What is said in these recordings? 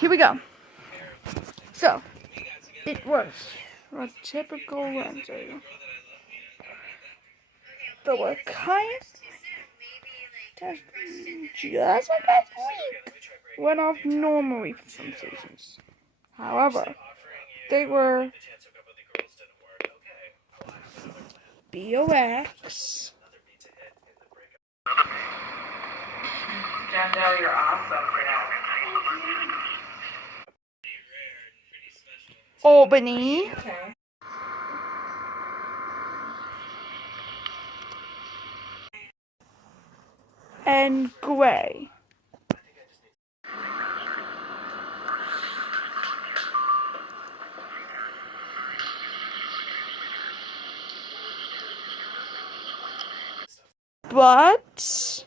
here we go. So, it was a typical Wednesday. There were kind just like last week. Went off normally for some seasons. However, they were BOX. Jandel, you're awesome for now. Albany. Okay. And Gray. But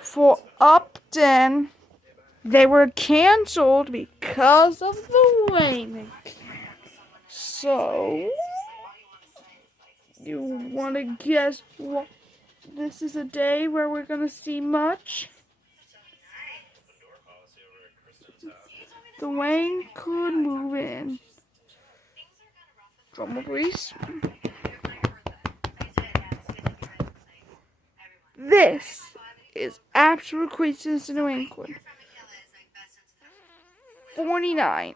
for Upton, they were canceled because of the rain. So, you want to guess what? This is a day where we're going to see much. The rain could move in. Drum please. This is absolute craziness in New England. 49.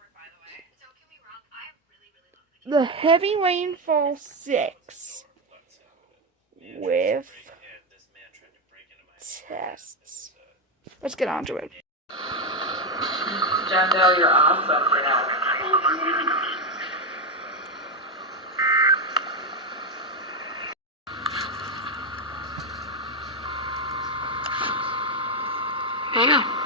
The heavy rainfall 6. With tests. Let's get on to it. Jandel, you're awesome for now. There you go.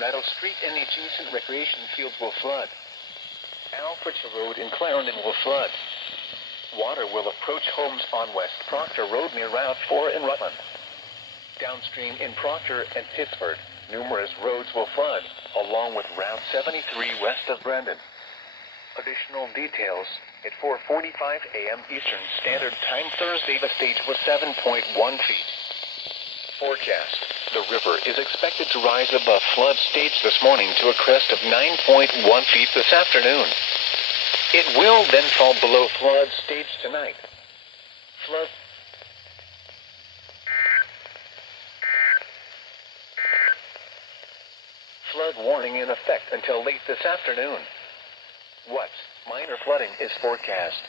Meadow Street and the adjacent recreation fields will flood. Alfred's Road in Clarendon will flood. Water will approach homes on West Proctor Road near Route 4 in Rutland. Downstream in Proctor and Pittsburgh, numerous roads will flood, along with Route 73 west of Brandon. Additional details at 4:45 a.m. Eastern Standard Time Thursday, the stage was 7.1 feet. Forecast. The river is expected to rise above flood stage this morning to a crest of 9.1 feet this afternoon. It will then fall below flood stage tonight. Flood warning in effect until late this afternoon. What minor flooding is forecast?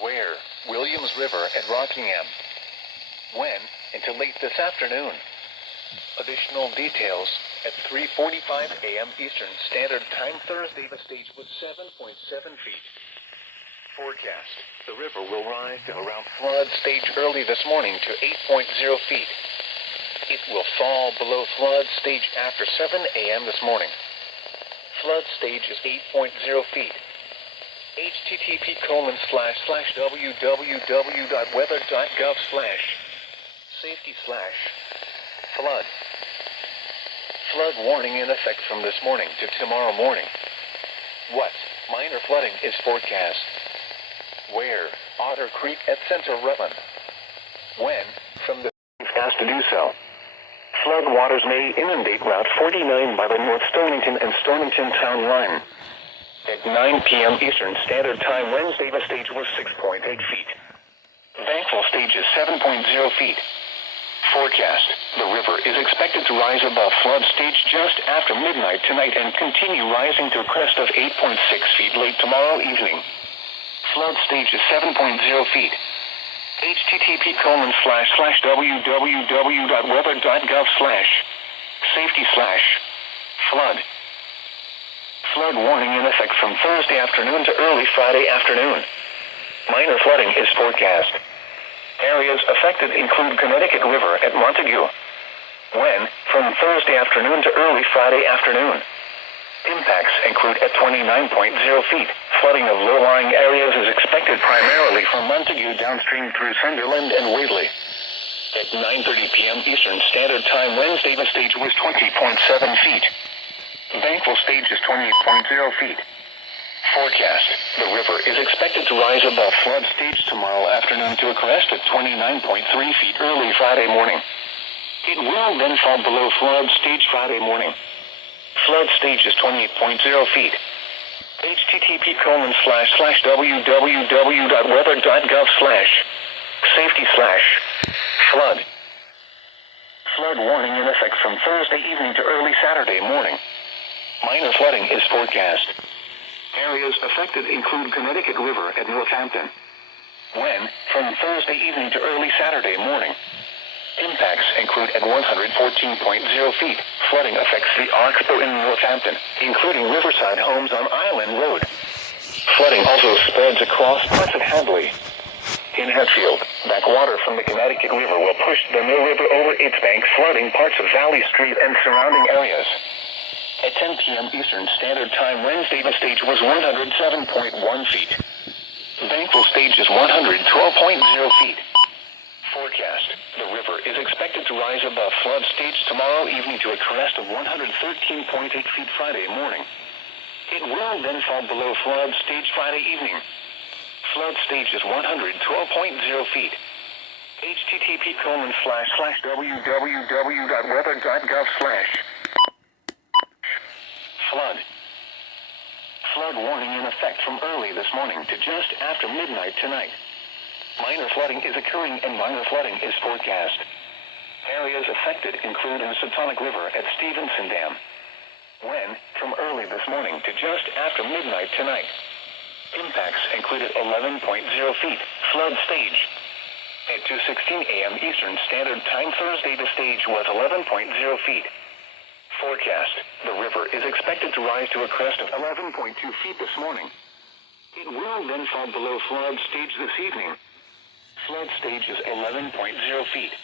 Where? Williams River at Rockingham. When? Until late this afternoon. Additional details at 3:45 a.m. Eastern Standard Time Thursday, the stage was 7.7 feet. Forecast. The river will rise to around flood stage early this morning to 8.0 feet. It will fall below flood stage after 7 a.m. this morning. Flood stage is 8.0 feet. http://www.weather.gov/safety/flood. Flood warning in effect from this morning to tomorrow morning. What minor flooding is forecast? Where? Otter Creek at Center Rutland. When? From the asked to do so. Flood waters may inundate Route 49 by the North Stonington and Stonington Town Line. At 9 p.m. Eastern Standard Time Wednesday, the stage was 6.8 feet. Thankful stage is 7.0 feet. Forecast. The river is expected to rise above flood stage just after midnight tonight and continue rising to a crest of 8.6 feet late tomorrow evening. Flood stage is 7.0 feet. http://www.weather.gov/safety/flood. Flood warning in effect from Thursday afternoon to early Friday afternoon. Minor flooding is forecast. Areas affected include Connecticut River at Montague. When? From Thursday afternoon to early Friday afternoon. Impacts include at 29.0 feet. Flooding of low-lying areas is expected primarily from Montague downstream through Sunderland and Waverly. At 9:30 p.m. Eastern Standard Time Wednesday, the stage was 20.7 feet. Thankful stage is 28.0 feet. Forecast. The river is expected to rise above flood stage tomorrow afternoon to a crest of 29.3 feet early Friday morning. It will then fall below flood stage Friday morning. Flood stage is 28.0 feet. http://www.weather.gov/safety/flood. Flood warning in effect from Thursday evening to early Saturday morning. Minor flooding is forecast. Areas affected include Connecticut River at Northampton. When? From Thursday evening to early Saturday morning. Impacts include at 114.0 feet. Flooding affects the Oxbow in Northampton, including riverside homes on Island Road. Flooding also spreads across parts of Hadley. In Hatfield, backwater from the Connecticut River will push the Mill River over its banks, flooding parts of Valley Street and surrounding areas. At 10 p.m. Eastern Standard Time Wednesday, the stage was 107.1 feet. Thankful stage is 112.0 feet. Forecast. The river is expected to rise above flood stage tomorrow evening to a crest of 113.8 feet Friday morning. It will then fall below flood stage Friday evening. Flood stage is 112.0 feet. http://www.weather.gov/flood. Flood warning in effect from early this morning to just after midnight tonight. Minor flooding is occurring and minor flooding is forecast. Areas affected include the Sutonic River at Stevenson Dam. When? From early this morning to just after midnight tonight. Impacts included 11.0 feet. Flood stage. At 2:16 a.m. Eastern Standard Time Thursday, the stage was 11.0 feet. Forecast. The river is expected to rise to a crest of 11.2 feet this morning. It will then fall below flood stage this evening. Flood stage is 11.0 feet.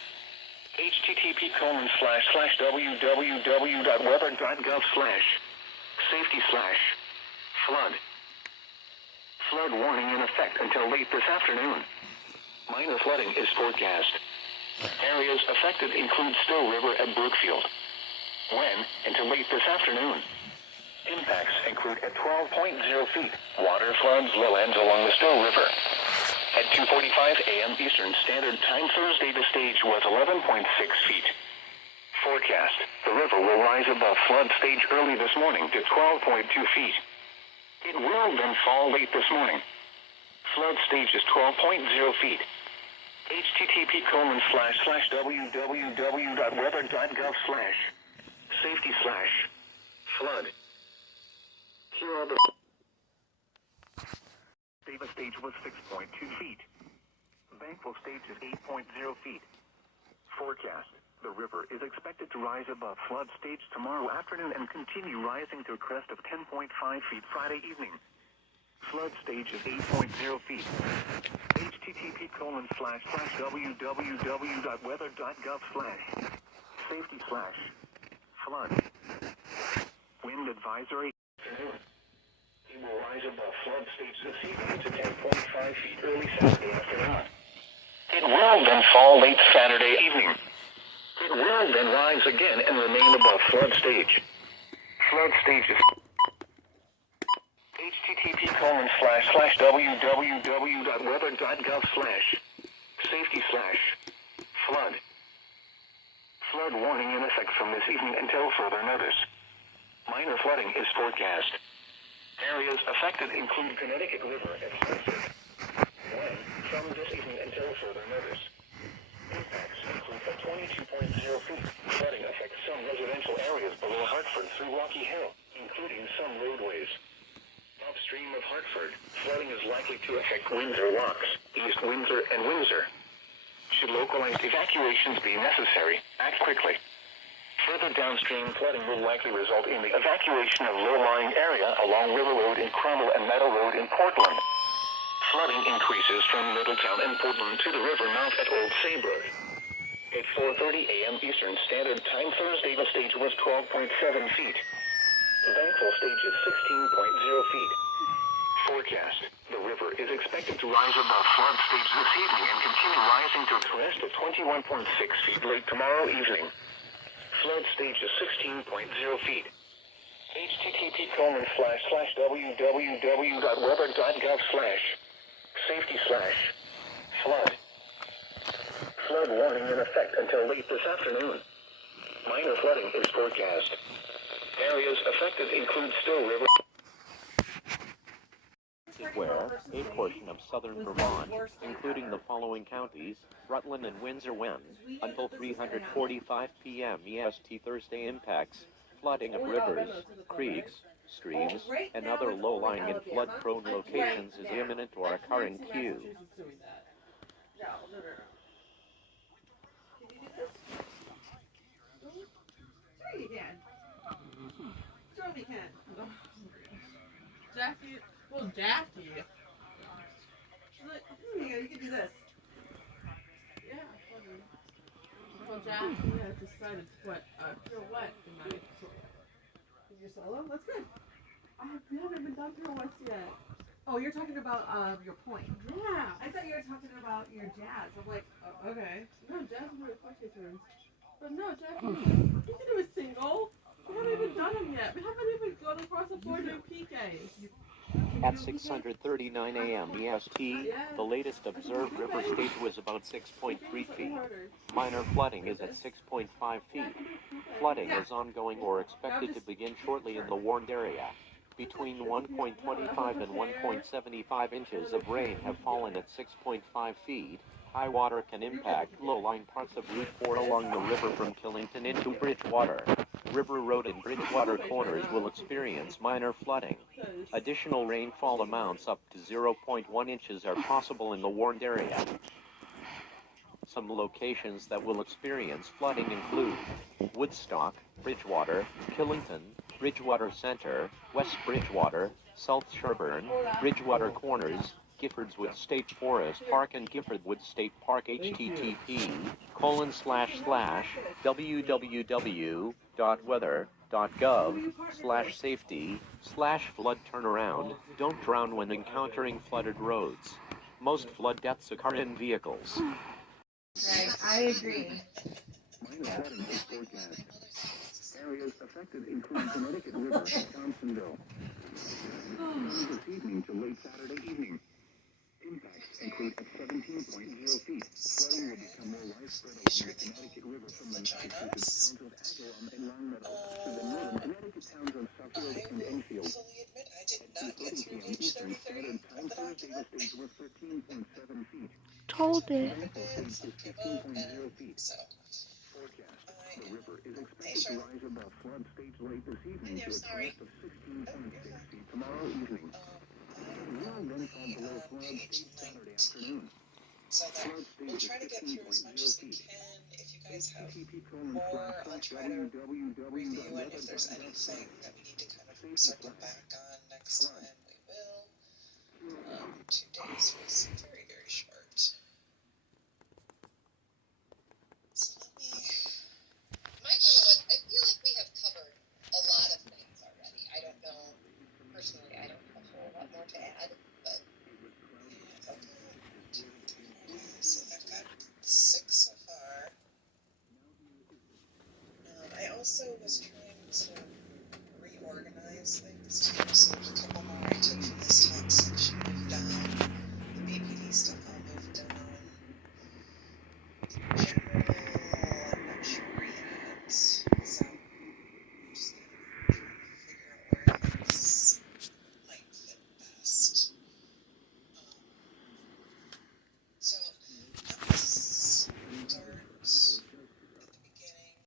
http://www.weather.gov/safety/flood. Flood warning in effect until late this afternoon. Minor flooding is forecast. Areas affected include Still River and Brookfield. When until late this afternoon. Impacts include at 12.0 feet. Water floods lowlands along the Still River. At 2:45 a.m. Eastern Standard Time Thursday, the stage was 11.6 feet. Forecast: the river will rise above flood stage early this morning to 12.2 feet. It will then fall late this morning. Flood stage is 12.0 feet. http://www.weather.gov/safety/flood. Here are the... Davis stage was 6.2 feet. Bankville stage is 8.0 feet. Forecast: the river is expected to rise above flood stage tomorrow afternoon and continue rising to a crest of 10.5 feet Friday evening. Flood stage is 8.0 feet. http://weather.gov/safety/flood. Wind advisory. It will rise above flood stage this evening to 10.5 feet early Saturday afternoon. It will then fall late Saturday evening. It will then rise again and remain above flood stage. Flood stage is http://www.weather.gov/safety/flood. Flood warning in effect from this evening until further notice. Minor flooding is forecast. Areas affected include Connecticut River and Spencer. When from this evening until further notice. Impacts include at 22.0 feet. Flooding affects some residential areas below Hartford through Rocky Hill, including some roadways. Upstream of Hartford, flooding is likely to affect Windsor Locks, East Windsor, and Windsor. Should localized evacuations be necessary, act quickly. Further downstream flooding will likely result in the evacuation of low-lying area along River Road in Cromwell and Meadow Road in Portland. Flooding increases from Middletown and Portland to the river mouth at Old Saybrook. At 4:30 a.m. Eastern Standard Time Thursday, the stage was 12.7 feet. Bankville stage is 16.0 feet. Forecast: the river is expected to rise above flood stage this evening and continue rising to a crest of 21.6 feet late tomorrow evening. Flood stage is 16.0 feet. http://weather.gov/safety/flood. Flood warning in effect until late this afternoon. Minor flooding is forecast. Areas affected include Still River. Where a portion of southern Vermont, including the following counties, Rutland and Windsor when, until 3:45 p.m. EST Thursday impacts, flooding of rivers, creeks, streams, and other low-lying and flood-prone locations is imminent or occurring Q. Sure we can. Jackie. Well, Jackie. She's like, yeah, you can do this. Yeah, probably. Well, Jackie has decided to put a pirouette in my solo. Is your solo? That's good. We haven't even done pirouettes yet. Oh, you're talking about your point. Yeah. I thought you were talking about your jazz. I'm like, okay. No, jazz is my question turns. But no, Jackie, you can do a single. We haven't even done them yet. We haven't even gone across the board doing PKs. At 6:39 a.m. EST, the latest observed river stage was about 6.3 feet. Minor flooding is at 6.5 feet. Flooding is ongoing or expected to begin shortly in the warned area. Between 1.25 and 1.75 inches of rain have fallen at 6.5 feet. High water can impact low-lying parts of Route 4 along the river from Killington into Bridgewater. River Road and Bridgewater corners will experience minor flooding. Additional rainfall amounts up to 0.1 inches are possible in the warned area. Some locations that will experience flooding include Woodstock, Bridgewater, Killington, Bridgewater Center, West Bridgewater, South Sherburne, Bridgewater Corners, Giffordswood State Forest Park and Giffordwood State Park. http://www.weather.gov/safety/flood turnaround. Don't drown when encountering flooded roads. Most flood deaths occur in vehicles. Right, I agree. Minor flooding is forecast. Areas affected include Connecticut River and Johnsonville. This evening to late Saturday evening. Impacts include at 17.0 feet. Flooding will become more widespread along the Connecticut River from the Massachusetts towns of Agawam and Longmeadow to the northern Connecticut towns of Suffield and Enfield. At 2:30 p.m. Eastern Standard Time, Thursday, the stage was 13.7 feet. Told it. Rainfall stage is 15.0 feet. Forecast. The river is expected to rise above flood stage late this evening to a crest of 16.6 feet tomorrow evening. Will then fall below flood stage Saturday afternoon. Flood stage is 15.0 feet. http://www.weather.gov/safety.